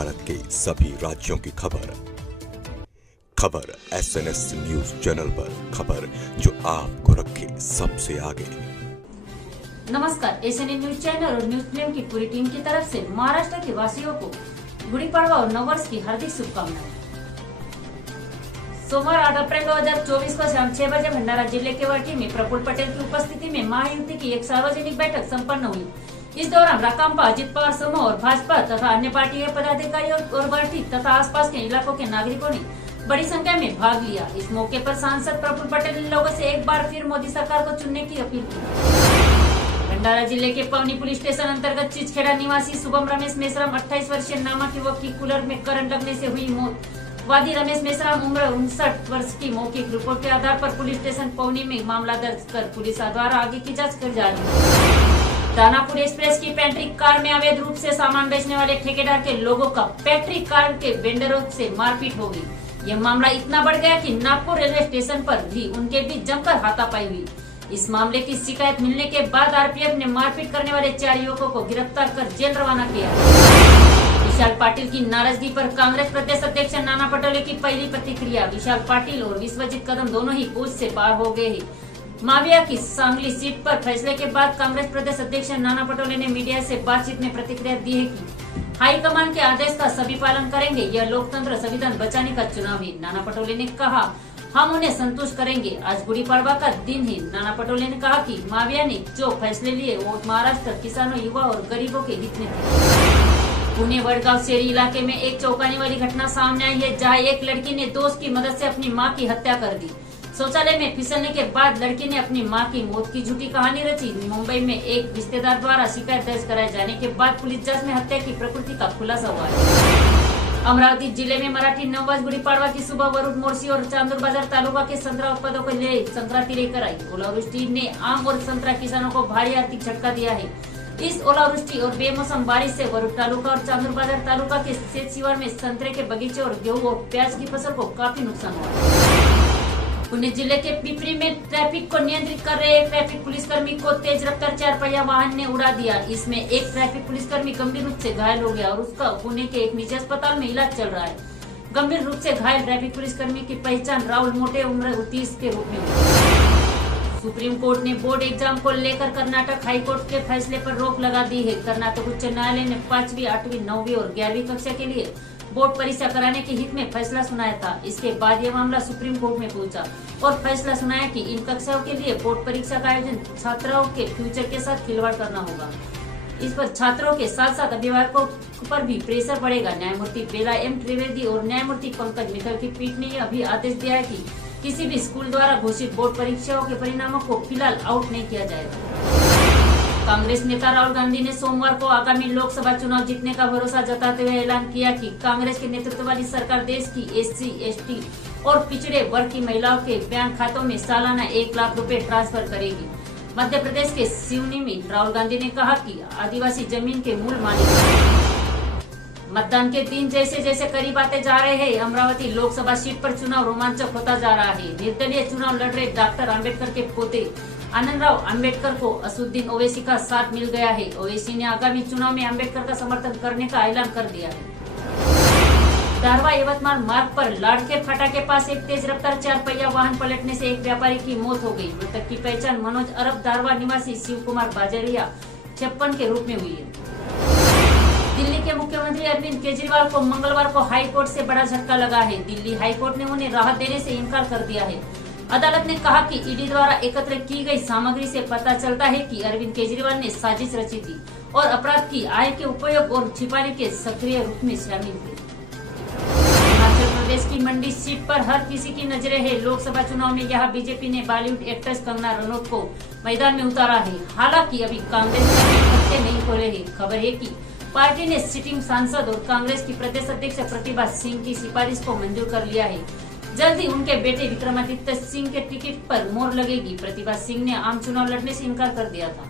भारत के सभी राज्यों की खबर SNS न्यूज चैनल पर, खबर जो आपको रखे सबसे आगे। नमस्कार, SNN न्यूज चैनल और न्यूज फिल्म की पूरी टीम की तरफ से महाराष्ट्र के वासियों को गुड़ी पड़वा और नववर्ष की हार्दिक शुभकामनाएं। सोमवार 8 अप्रैल 2024 को शाम 6 बजे भंडारा जिले के वर्टी में प्रफुल्ल पटेल की उपस्थिति में महायुति की एक सार्वजनिक बैठक संपन्न हुई। इस दौरान राकांपा, अजित पवार समूह और भाजपा तथा अन्य पार्टी के पदाधिकारियों और वर्टी तथा आसपास के इलाकों के नागरिकों ने बड़ी संख्या में भाग लिया। इस मौके पर सांसद प्रफुल्ल पटेल ने लोगों से एक बार फिर मोदी सरकार को चुनने की अपील की। भंडारा जिले के पवनी पुलिस स्टेशन अंतर्गत चिचखेड़ा निवासी शुभम रमेश मेश्राम 28 वर्षीय नामक युवक की कूलर में करंट लगने से हुई मौत। वादी रमेश मेश्राम उम्र 59 वर्ष की मौखिक रिपोर्ट के आधार पर पुलिस स्टेशन पवनी में मामला दर्ज कर पुलिस द्वारा आगे की जाँच कर जा रही है। दानापुर एक्सप्रेस की पैट्रिक कार में अवैध रूप से सामान बेचने वाले ठेकेदार के लोगों का पैट्रिक कार के वेंडरों से मारपीट हो गई। यह मामला इतना बढ़ गया कि नागपुर रेलवे स्टेशन पर भी उनके बीच जमकर हाथापाई हुई। इस मामले की शिकायत मिलने के बाद आरपीएफ ने मारपीट करने वाले 4 युवकों को गिरफ्तार कर जेल रवाना किया। विशाल पाटिल की नाराजगी पर कांग्रेस प्रदेश अध्यक्ष नाना पटोले की पहली प्रतिक्रिया। विशाल पाटिल और विश्वजीत कदम दोनों ही पोस्ट से बाहर हो गए हैं। माविया की सांगली सीट पर फैसले के बाद कांग्रेस प्रदेश अध्यक्ष नाना पटोले ने मीडिया से बातचीत में प्रतिक्रिया दी है कि हाईकमान के आदेश का सभी पालन करेंगे। यह लोकतंत्र संविधान बचाने का चुनाव है। नाना पटोले ने कहा, हम उन्हें संतुष्ट करेंगे। आज गुड़ी पड़वा का दिन है। नाना पटोले ने कहा कि माविया ने जो फैसले लिए वो महाराष्ट्र किसानों, युवा और गरीबों के हित में थे। पुणे वडगांव शेरी इलाके में एक चौंकाने वाली घटना सामने आई है, जहां एक लड़की ने दोस्त की मदद से अपनी मां की हत्या कर दी। शौचालय में फिसलने के बाद लड़की ने अपनी मां की मौत की झूठी कहानी रची। मुंबई में एक रिश्तेदार द्वारा शिकायत दर्ज कराए जाने के बाद पुलिस जांच में हत्या की प्रकृति का खुलासा हुआ है। अमरावती जिले में मराठी नववर्ष गुड़ी पड़वा की सुबह वरुड मोर्शी और चांदूर बाजार तालुका के संतरा उत्पादों को ले संक्रांति लेकर आई। ओलावृष्टि ने आम और संतरा किसानों को भारी आर्थिक झटका दिया है। इस ओलावृष्टि और बेमौसम बारिश से वरुड तालुका और चांदूर बाजार तालुका के सेठ शिवार में संतरे के बगीचे और गेहूं और प्याज की फसल को काफी नुकसान हुआ। पुणे जिले के पिपरी में ट्रैफिक को नियंत्रित कर रहे एक ट्रैफिक पुलिसकर्मी को तेज रफ्तार 4 पहिया वाहन ने उड़ा दिया। इसमें एक ट्रैफिक पुलिसकर्मी गंभीर रूप से घायल हो गया और उसका पुणे के एक निजी अस्पताल में इलाज चल रहा है। गंभीर रूप से घायल ट्रैफिक पुलिसकर्मी की पहचान राहुल मोटे उम्र 30 के रूप में हुई। सुप्रीम कोर्ट ने बोर्ड एग्जाम को लेकर कर्नाटक हाई कोर्ट के फैसले पर रोक लगा दी है। कर्नाटक उच्च न्यायालय ने 5वीं, 8वीं, 9वीं और 11वीं कक्षा के लिए बोर्ड परीक्षा कराने के हित में फैसला सुनाया था। इसके बाद यह मामला सुप्रीम कोर्ट में पहुंचा और फैसला सुनाया कि इन कक्षाओं के लिए बोर्ड परीक्षा का आयोजन छात्राओं के फ्यूचर के साथ खिलवाड़ करना होगा। इस पर छात्रों के साथ साथ अभिभावकों पर भी प्रेशर बढ़ेगा। न्यायमूर्ति बेला एम त्रिवेदी और न्यायमूर्ति पंकज मित्तल की पीठ ने अभी आदेश दिया है कि किसी भी स्कूल द्वारा घोषित बोर्ड परीक्षाओं के परिणामों को फिलहाल आउट नहीं किया जाएगा। कांग्रेस नेता राहुल गांधी ने सोमवार को आगामी लोकसभा चुनाव जीतने का भरोसा जताते हुए ऐलान किया कि कांग्रेस के नेतृत्व वाली सरकार देश की SC, ST और पिछड़े वर्ग की महिलाओं के बैंक खातों में सालाना 1 लाख रुपए ट्रांसफर करेगी। मध्य प्रदेश के सिवनी में राहुल गांधी ने कहा कि आदिवासी जमीन के मूल मालिक। मतदान के दिन जैसे जैसे करीब आते जा रहे हैं, अमरावती लोकसभा सीट पर चुनाव रोमांचक होता जा रहा है। निर्दलीय चुनाव लड़ रहे डॉक्टर आम्बेडकर के पोते आनंदराव आम्बेडकर को असदुद्दीन ओवैसी का साथ मिल गया है। ओवैसी ने आगामी चुनाव में आम्बेडकर का समर्थन करने का ऐलान कर दिया है। दारवा यवतमाल मार्ग पर लाड़के फाटा के पास एक तेज रफ्तार 4 पहिया वाहन पलटने से एक व्यापारी की मौत हो गई। मृतक की पहचान मनोज अरब दारवा निवासी शिव कुमार बाजरिया 56 के रूप में हुई है। दिल्ली के मुख्यमंत्री अरविंद केजरीवाल को मंगलवार को हाई कोर्ट से बड़ा झटका लगा है। दिल्ली हाई कोर्ट ने उन्हें राहत देने से इनकार कर दिया है। अदालत ने कहा कि ईडी द्वारा एकत्र की गई सामग्री से पता चलता है कि अरविंद केजरीवाल ने साजिश रची थी और अपराध की आय के उपयोग और छिपाने के सक्रिय रूप में शामिल थे। हिमाचल प्रदेश की मंडी सीट पर हर किसी की नजरें हैं। लोकसभा चुनाव में यहाँ बीजेपी ने बॉलीवुड एक्ट्रेस कंगना रनौत को मैदान में उतारा है। हालांकि अभी कांग्रेस ने पत्ते नहीं खोले हैं। खबर है कि पार्टी ने सिटिंग सांसद और कांग्रेस की प्रदेश अध्यक्ष प्रतिभा सिंह की सिफारिश को मंजूर कर लिया है। जल्द ही उनके बेटे विक्रमादित्य सिंह के टिकट पर मोहर लगेगी। प्रतिभा सिंह ने आम चुनाव लड़ने से इनकार कर दिया था।